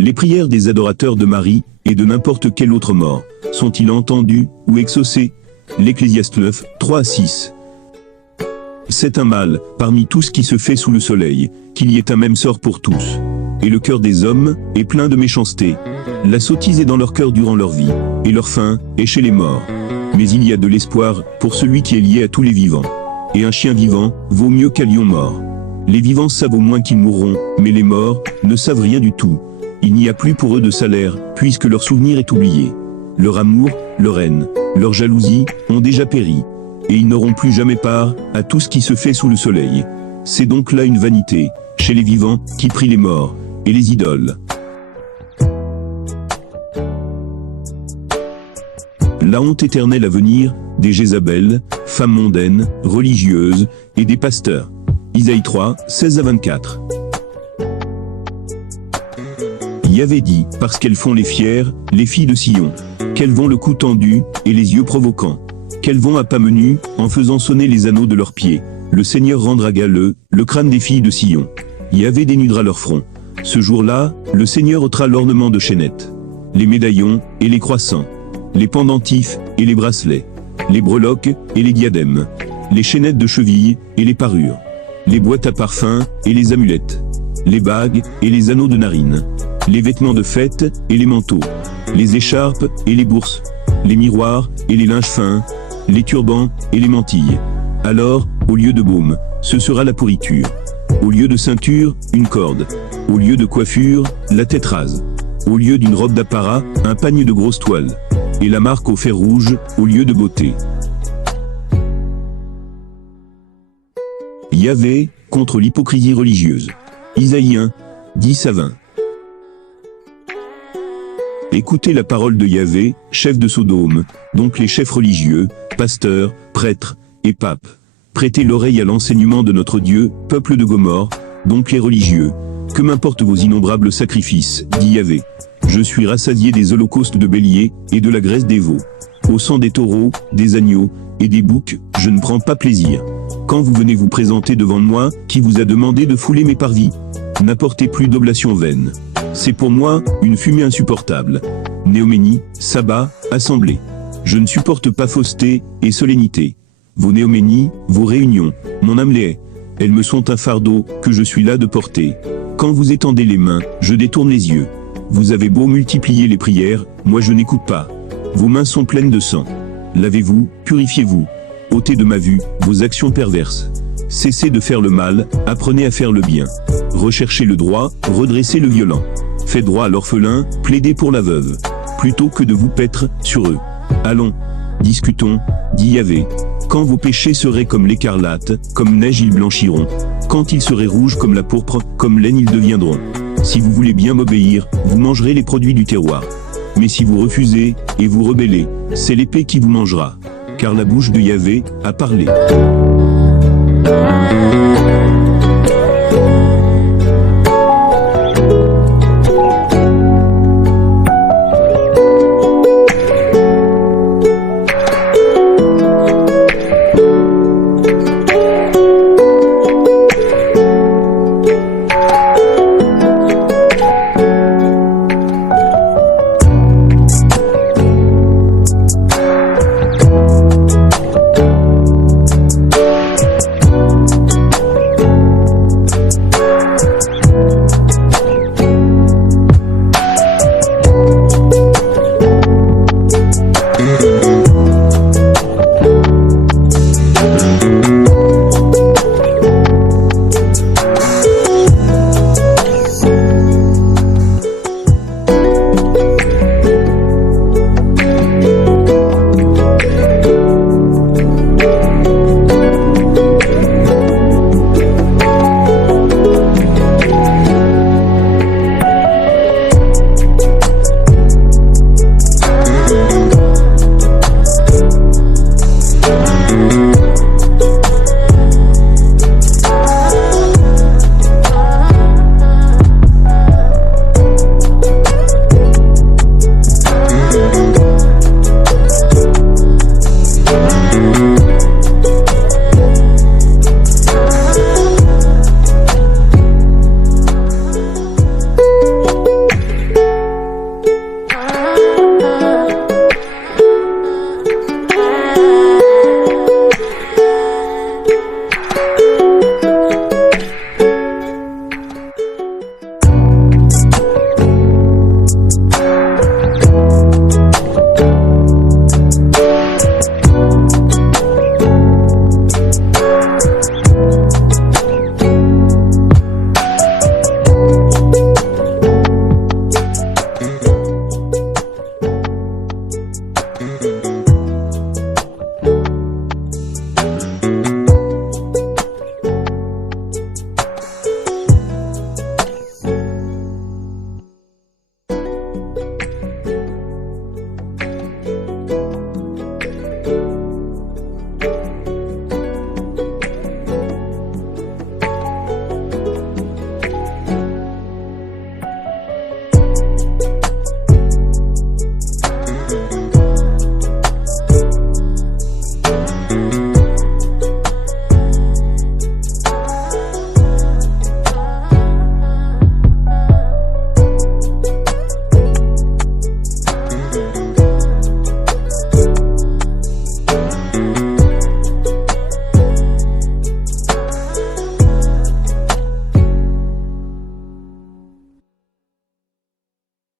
Les prières des adorateurs de Marie, et de n'importe quel autre mort, sont-ils entendus, ou exaucés? L'Ecclésiaste 9, 3-6. C'est un mal, parmi tout ce qui se fait sous le soleil, qu'il y ait un même sort pour tous. Et le cœur des hommes est plein de méchanceté. La sottise est dans leur cœur durant leur vie, et leur fin est chez les morts. Mais il y a de l'espoir pour celui qui est lié à tous les vivants. Et un chien vivant vaut mieux qu'un lion mort. Les vivants savent au moins qu'ils mourront, mais les morts ne savent rien du tout. Il n'y a plus pour eux de salaire, puisque leur souvenir est oublié. Leur amour, leur haine, leur jalousie ont déjà péri. Et ils n'auront plus jamais part à tout ce qui se fait sous le soleil. C'est donc là une vanité, chez les vivants, qui prient les morts, et les idoles. La honte éternelle à venir, des Jézabel, femmes mondaines, religieuses, et des pasteurs. Isaïe 3, 16-24. Yahvé dit, parce qu'elles font les fières, les filles de Sion, qu'elles vont le cou tendu, et les yeux provoquants, qu'elles vont à pas menus, en faisant sonner les anneaux de leurs pieds, le Seigneur rendra galeux, le crâne des filles de Sion. Yahvé dénudera leur front. Ce jour-là, le Seigneur ôtera l'ornement de chaînettes, les médaillons, et les croissants, les pendentifs, et les bracelets, les breloques, et les diadèmes, les chaînettes de cheville, et les parures, les boîtes à parfum, et les amulettes, les bagues, et les anneaux de narines, les vêtements de fête, et les manteaux, les écharpes, et les bourses, les miroirs, et les linges fins, les turbans, et les mantilles. Alors, au lieu de baume, ce sera la pourriture. Au lieu de ceinture, une corde. Au lieu de coiffure, la tête rase. Au lieu d'une robe d'apparat, un pagne de grosse toile. Et la marque au fer rouge, au lieu de beauté. Yahvé, contre l'hypocrisie religieuse. Isaïe 1, 10-20. Écoutez la parole de Yahvé, chef de Sodome, donc les chefs religieux, pasteurs, prêtres, et papes. Prêtez l'oreille à l'enseignement de notre Dieu, peuple de Gomorrhe, donc les religieux. Que m'importent vos innombrables sacrifices, dit Yahvé. Je suis rassasié des holocaustes de béliers, et de la graisse des veaux. Au sang des taureaux, des agneaux, et des boucs, je ne prends pas plaisir. Quand vous venez vous présenter devant moi, qui vous a demandé de fouler mes parvis? N'apportez plus d'oblations vaines. C'est pour moi, une fumée insupportable. Néoménie, sabbat, assemblée. Je ne supporte pas fausseté, et solennité. Vos néoménies, vos réunions, mon âme les hait. Elles me sont un fardeau, que je suis là de porter. Quand vous étendez les mains, je détourne les yeux. Vous avez beau multiplier les prières, moi je n'écoute pas. Vos mains sont pleines de sang. Lavez-vous, purifiez-vous. Ôtez de ma vue, vos actions perverses. Cessez de faire le mal, apprenez à faire le bien. Recherchez le droit, redressez le violent. Faites droit à l'orphelin, plaidez pour la veuve. Plutôt que de vous paître sur eux. Allons, discutons, dit Yahvé. Quand vos péchés seraient comme l'écarlate, comme neige ils blanchiront. Quand ils seraient rouges comme la pourpre, comme laine ils deviendront. Si vous voulez bien m'obéir, vous mangerez les produits du terroir. Mais si vous refusez, et vous rebellez, c'est l'épée qui vous mangera. Car la bouche de Yahvé a parlé.